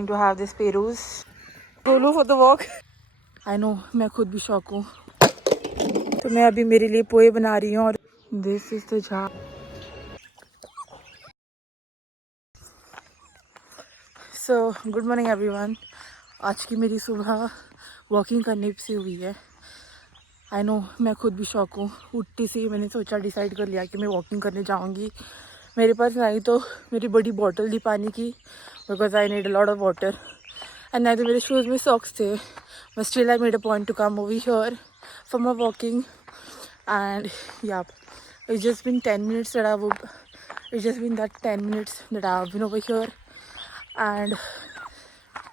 going to have this Perus. Golu for the walk. I know, मैं खुद भी शौक हूँ. तो मैं अभी मेरे लिए पोहे बना रही हूँ और this is the jar. So good morning everyone. आज की मेरी सुबह वॉकिंग करने से हुई है. आई नो, मैं खुद भी शौक हूँ. उठती सी मैंने सोचा, डिसाइड कर लिया कि मैं वॉकिंग करने जाऊँगी. मेरे पास नहीं तो मेरी बड़ी बॉटल थी पानी की, because I need a lot of water. And नहीं तो मेरे शूज़ में सॉक्स थे. But still I made a point to come over here for my walking. And या it's just been 10 minutes that it's just been that 10 minutes that I've been over here. And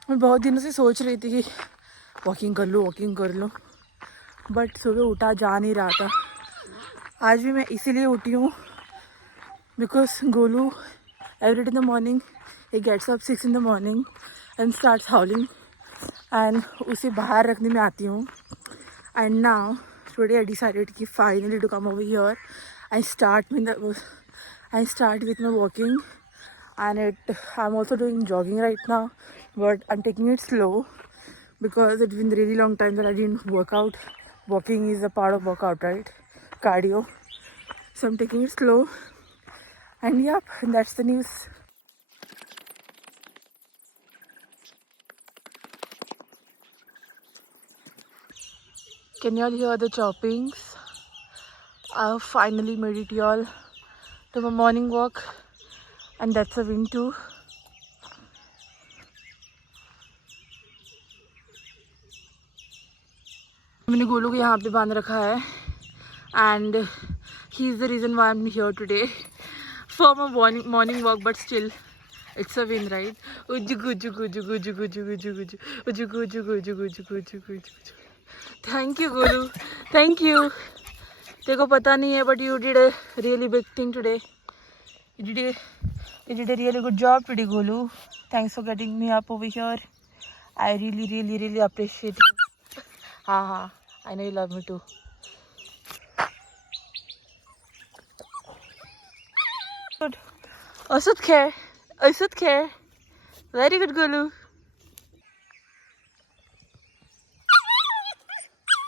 मैं बहुत दिनों से सोच रही थी कि वॉकिंग कर लूँ बट सुबह उठा जा नहीं रहा था. आज भी मैं इसीलिए उठी हूँ बिकॉज Golu every day in the morning he gets up 6 in the morning and starts howling and उसे बाहर रखने में आती हूँ. And now today I decided कि finally to come over here and start with my walking. And I'm also doing jogging right now, but I'm taking it slow because it's been a really long time that I didn't work out. Walking is a part of workout, right? Cardio. So I'm taking it slow. And yep, that's the news. Can y'all hear the choppings? I've finally made it, y'all, to my morning walk. And that's a wind too. मैंने गोलू को यहाँ पे बांध रखा है. And he is the reason why I'm here today for my morning walk. But still, it's a win, right? Thank you, Golu. Thank you. तेरे को पता नहीं है, but you did a really big thing today. You did a really good job today, Golu. Thanks for getting me up over here. I really appreciate you. Ha. I know you love me too. Good. Asud care. Very good, Golu.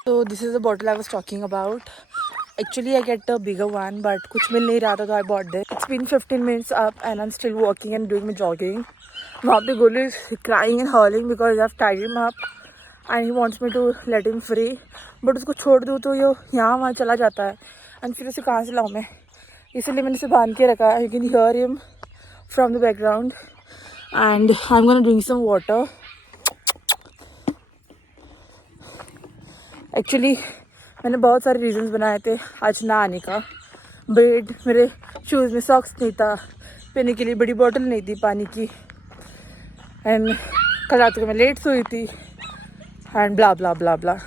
So this is the bottle I was talking about. Actually, I get a bigger one, but कुछ मिल नहीं रहा था, so I bought this. It's been 15 minutes up, and I'm still walking and doing my jogging. वहाँ पे Golu is crying and howling because I've tied him up, and he wants me to let him free. But उसको छोड़ दूँ तो ये यहाँ वहाँ चला जाता है, and फिर उसे कहाँ से लाऊँ मैं? इसलिए मैंने उसे बांध के रखा है. You can hear him from the background, and I'm gonna drink some water. Actually, मैंने बहुत सारे रीजंस बनाए थे आज ना आने का. बेड, मेरे शूज़ में सॉक्स नहीं था, पीने के लिए बड़ी बॉटल नहीं थी पानी की, एंड कल रात को मैं लेट सोई थी, and blah blah blah blah.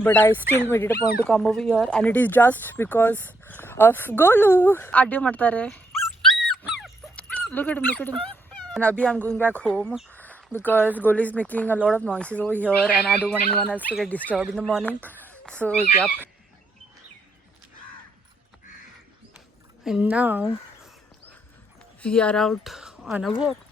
But I still made it a point to come over here, and it is just because of Golu. आडियो मरता रहे. Look at him. And अभी I'm going back home because Golu is making a lot of noises over here, and I don't want anyone else to get disturbed in the morning. So yep. And now we are out on a walk.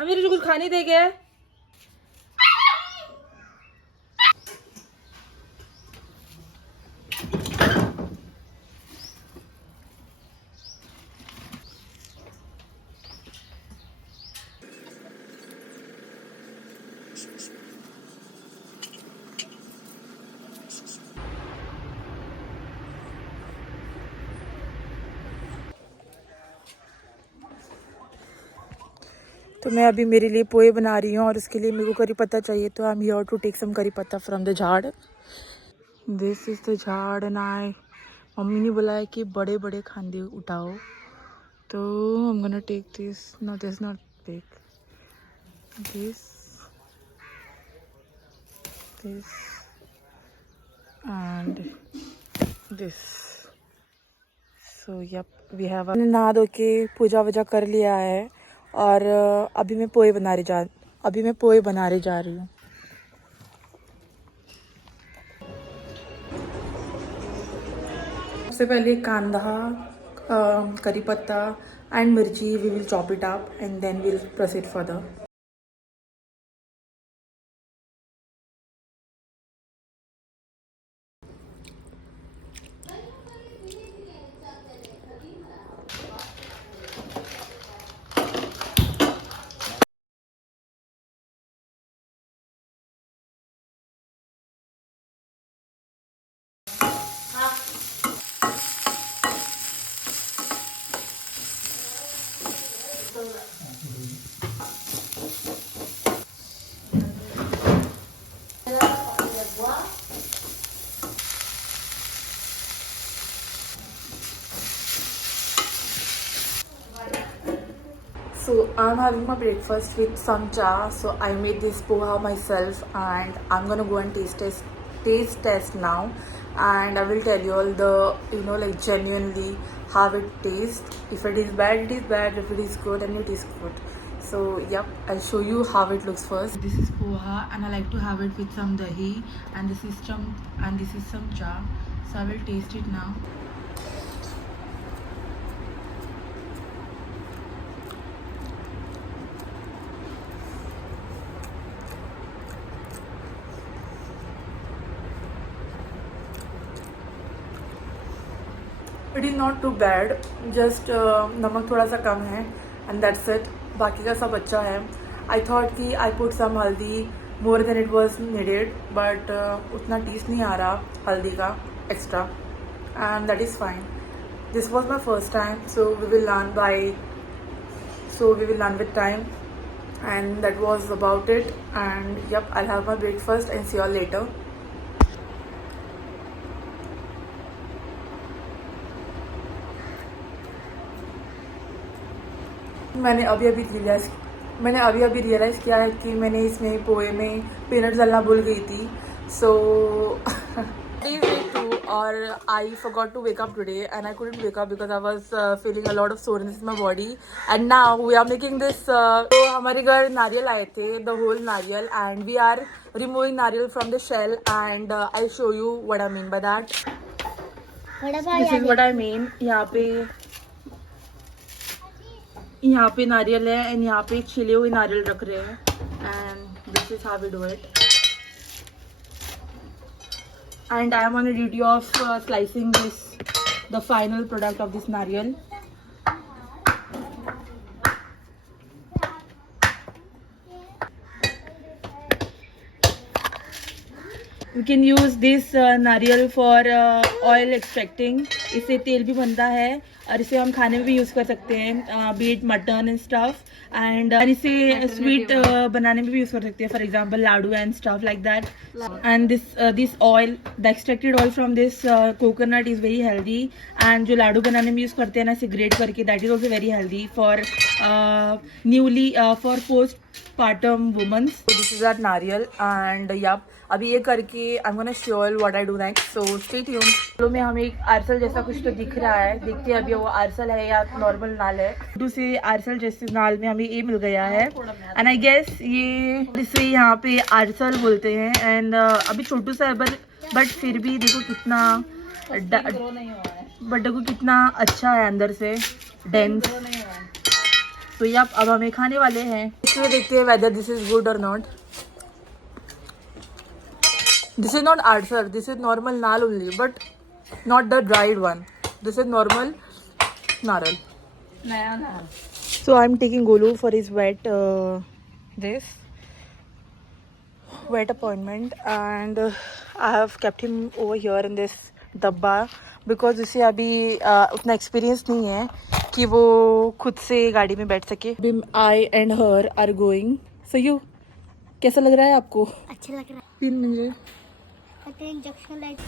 हम मेरे कुछ खाने देंगे. तो मैं अभी मेरे लिए पोहे बना रही हूँ और उसके लिए मेरे को करी पत्ता चाहिए. तो I am here to take some curry patta from the jhaad. This is the jhaad and मम्मी ने बोला है कि बड़े बड़े खांदे उठाओ. तो I am gonna take this. No this not big. This this and this. So yep, we have नहा धो के पूजा वूजा कर लिया है और अभी मैं पोहे बना रही जा रही हूँ. सबसे पहले कांदा, करी पत्ता and mirchi, we will chop it up and then we'll proceed further. So I'm having my breakfast with some cha. So I made this poha myself and I'm gonna go and taste test now, and I will tell you all the like genuinely how it tastes. If it is bad, it is bad. If it is good, then it is good. So yep, I'll show you how it looks first. This is poha and I like to have it with some dahi, and this is some cha. So I will taste it now. It is not too bad, just नमक थोड़ा सा कम है and that's it. बाकी का सब अच्छा है. I thought कि I put some हल्दी more than it was needed, but उतना टेस्ट नहीं आ रहा हल्दी का extra, and that is fine. This was my first time, so we will learn with time, and that was about it. And yep, I'll have my breakfast and see you all later. मैंने अभी अभी रियलाइज़ किया है कि मैंने इसमें पोहे में पीनट्स डालना भूल गई थी. सो और आई forgot to wake up today and I couldn't wake up because I was feeling a lot of soreness in my body, and now we are making this. तो हमारे घर नारियल आए थे, the whole नारियल, and we are removing नारियल from the shell, and I'll show you what I mean by that. This is what I mean. यहाँ पे नारियल है एंड यहाँ पे छिले हुए नारियल रख रहे हैं, and this is how we do it. And I am on a duty of slicing this the final product of this nariyal. We can use this nariyal for oil extracting. इससे तेल भी बनता है और इसे हम खाने में भी यूज़ कर सकते हैं, beat mutton and stuff, and इसे स्वीट बनाने में भी यूज़ कर सकते हैं, for example laddoo and stuff like that. And this oil, the extracted oil from this coconut is very healthy, and जो लाडू बनाने में यूज़ करते हैं ना, इसे ग्रेट करके, that is also very healthy for for postpartum womens. This is that nariyal, and yup अभी ये करके I am gonna show you what I do next. So stay tuned. तो में हमें एक आरसल जैसा कुछ तो दिख रहा है, देखते हैं अभी वो आरसल है या नॉर्मल नाल है. दूसरे आरसल जैसे नाल में हमें ये मिल गया है, एंड आई गेस ये इसे यहाँ पे आरसल बोलते हैं. एंड अभी छोटू सा है बट फिर भी देखो कितना अच्छा है अंदर से, डेंस. तो ये अब हमें खाने वाले हैं, इसलिए देखते हैं वेदर दिस इज गुड और not. This is not arsal, this is normal nal only, but not the dried one. This is normal naral. So I'm taking Golu for his wet appointment, and I have kept him over here in this dabba because उसे अभी उतना एक्सपीरियंस नहीं है कि वो खुद से गाड़ी में बैठ सके. I and her are going. So you, कैसा लग रहा है आपको? अच्छा लग रहा है. 3 मुझे इंजेक्शन लाइक.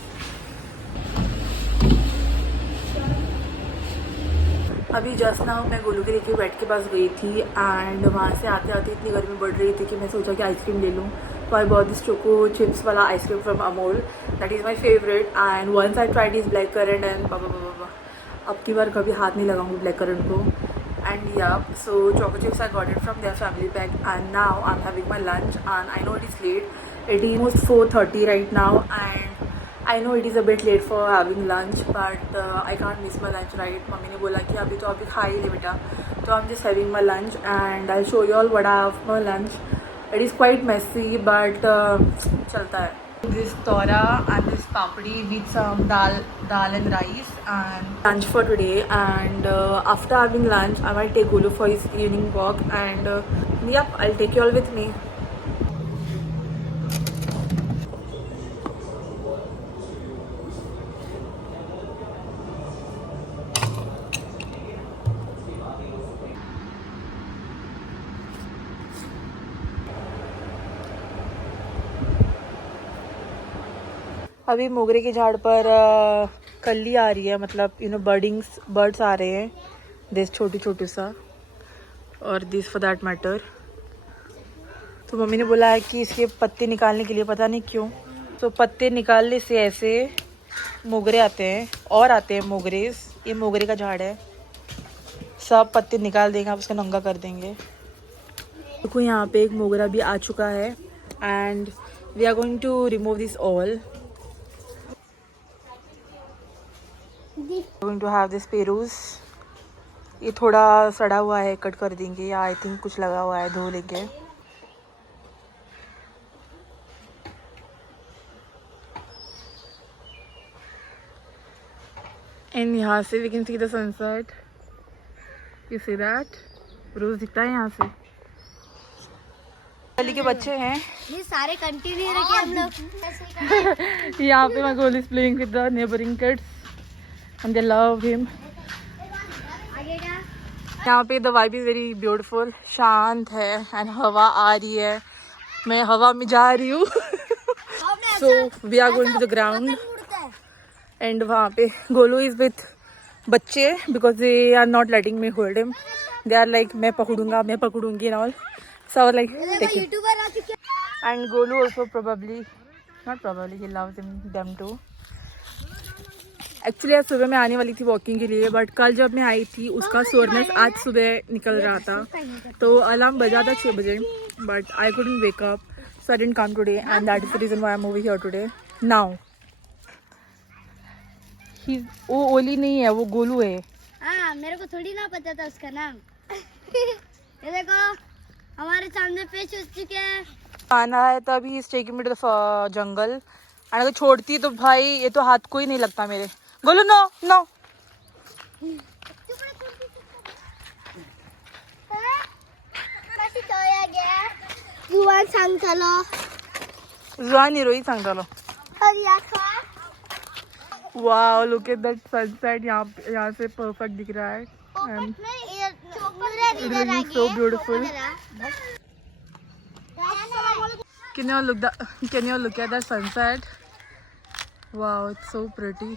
अभी जस्ट ना मैं गोलू के लेके बेड के पास गई थी, एंड वहाँ से आते आते इतनी गर्मी बढ़ रही थी कि मैं सोचा कि आइसक्रीम ले लूँ. So I bought this choco chips wala ice cream from Amul. That is my favorite. And once I tried this blackcurrant and अब की बार कभी हाथ नहीं लगाऊंगी blackcurrant को. And yeah, so choco chips I got it from their family pack. And now I'm having my lunch. And I know it is late. It is almost 4:30 right now. And I know it is a bit late for having lunch, but I can't miss my lunch, right? Mummy ने बोला कि अभी खा ही ले बेटा. So I'm just having my lunch and I'll show you all what I have for lunch. It is quite messy, but चलता है. This tora and this papdi with some dal and rice and lunch for today. And after having lunch, I might take Gulu for his evening walk. And yep, I'll take you all with me. अभी मोगरे के झाड़ पर कली आ रही है, मतलब बर्ड्स आ रहे हैं. दिस छोटी सा और दिस फॉर दैट मैटर. तो मम्मी ने बोला है कि इसके पत्ते निकालने के लिए, पता नहीं क्यों, तो पत्ते निकालने से ऐसे मोगरे आते हैं और आते हैं मोगरेस. ये मोगरे का झाड़ है. सब पत्ते निकाल देंगे, आप उसका नंगा कर देंगे. देखो यहाँ पे एक मोगरा भी आ चुका है. And we are going to remove this all. Going to have this पेरूस. ये थोड़ा सड़ा हुआ है, कट कर देंगे, या आई थिंक कुछ लगा हुआ है, धो लेंगे. एंड यहाँ से we can see the sunset. You see that, रोज दिखता है यहाँ से. गली के बच्चे हैं ये सारे कंटिन्यू रखे हम लोग. यहाँ पे my goal is playing with the neighboring kids and they love him. आगे का यहाँ पे the vibe is very beautiful. शांत है एंड हवा आ रही है. मैं हवा में जा रही हूँ. So we are going to the ground. And वहाँ पे गोलू इज विथ बच्चे because they are not letting me hold him. They are like मैं पकड़ूंगी and all. So like take it. And Golu also probably he loves them too. Actually आज सुबह मैं आने वाली थी वॉकिंग के लिए, बट कल जब मैं आई थी उसका सोरनेस आज सुबह निकल रहा था. तो अलार्म बजा था 6 बजे, but I couldn't wake up, so I didn't come today and that is the reason why I am over here today. Now वो ओली नहीं है, वो गोलू है. हाँ, मेरे को थोड़ी ना पता था उसका नाम. ये देखो हमारे सामने पेश हो चुके हैं. आना है तभी इस taking me to the jungle. एंड अगर छोड़ती तो भाई ये तो हाथ को ही नहीं लगता मेरे. Golu no no. जुवान सांगतालो जुआन हिरोई सांगतालो. Wow, look at that sunset. यहाँ से परफेक्ट दिख रहा है. It is so beautiful. Can you all look at that sunset? Wow, it's so pretty.